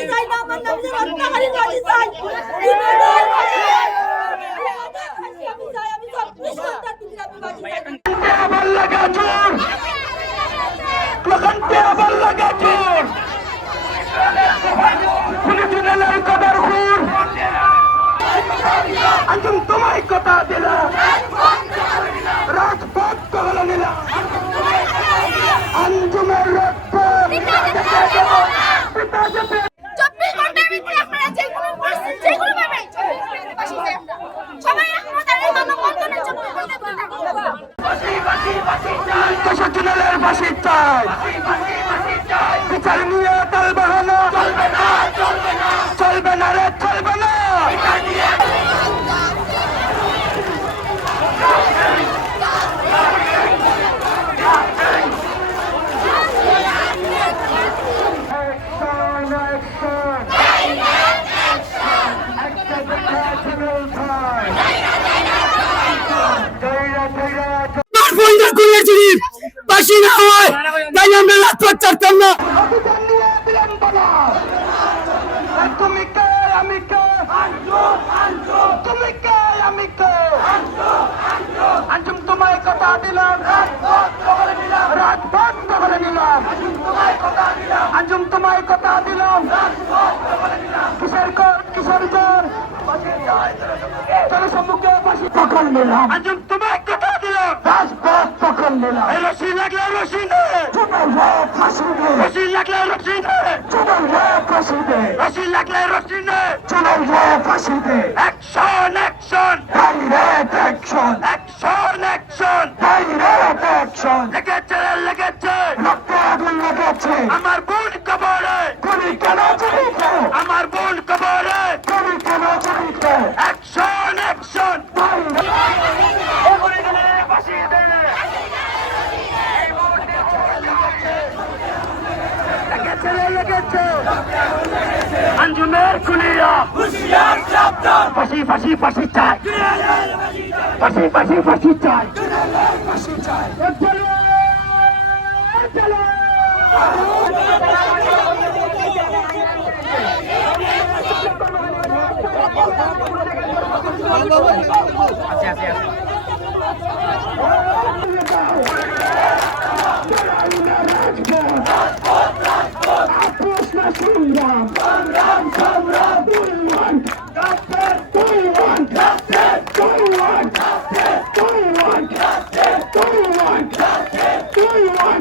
বাড়ি চাই না, আমার নাম যে রত্নাকারী বাড়ি চাই। আমি চাই, আমি 24 ঘন্টার ভিতরে আমি বাড়ি চাই। আবার লাগা চোর, লখনতে আবার লাগা চোর, পুলিশ নেলার কদর খুর, আঞ্জুম তোমায় কথা দিলাম, রাজপথ কহলা নিলাম, আঞ্জুমের রক্ত পিতা যাবে। 24 ঘন্টার ভিতরে আপনারা যেগুলো করছেন যেগুলো ভাবে সবাই একমত আর এই মানববন্ধনের জন্য দেশের জুনেলের ফাঁসি চাই, বিচার নিয়ে তাল বাহানো চলবে না রে, চলবে না। বাসি না হয় তাই আমরা রাজপথ ছাড়তাম না। তুমি কে আমি কে, তুমি কে আমি কে, আঞ্জুম তোমায় কথা দিলাম, রাজপথ দখলে নিলাম, আঞ্জুম তোমায় কথা দিলাম, কিসের কর কিসের কর জনসম্মুখে ফাঁসি দখল নিলাম, আঞ্জুম তোমায় কথা দিলাম, রাজপথ দখল নিলাম। রশি লাগলে রশি নে, ফাঁসি দে, রশি লাগলে রশি নে, ফাঁসি দে, রশি লাগলে রশি নে, ফাঁসি দে। Action action direct action, action action direct action. লেগেছে লেগেছে রক্তে আগুন লেগেছে, আমার বোন কবরে গুলি কেন চলিছে, আমার বোন কবরে গুলি কেন চলিছে। অ্যাকশন অ্যাকশন ফাঁসি দে, লেগেছে লেগেছে আঞ্জুমের খুনিরা ফাঁসি ফাঁসি ফাঁসি চাই, ফাঁসি ফাঁসি ফাঁসি চাই, চলো চলো। সংগ্রাম সংগ্রাম সংগ্রাম, তুই ওয়ান তুই ওয়ান তুই ওয়ান তুই ওয়ান তুই ওয়ান তুই ওয়ান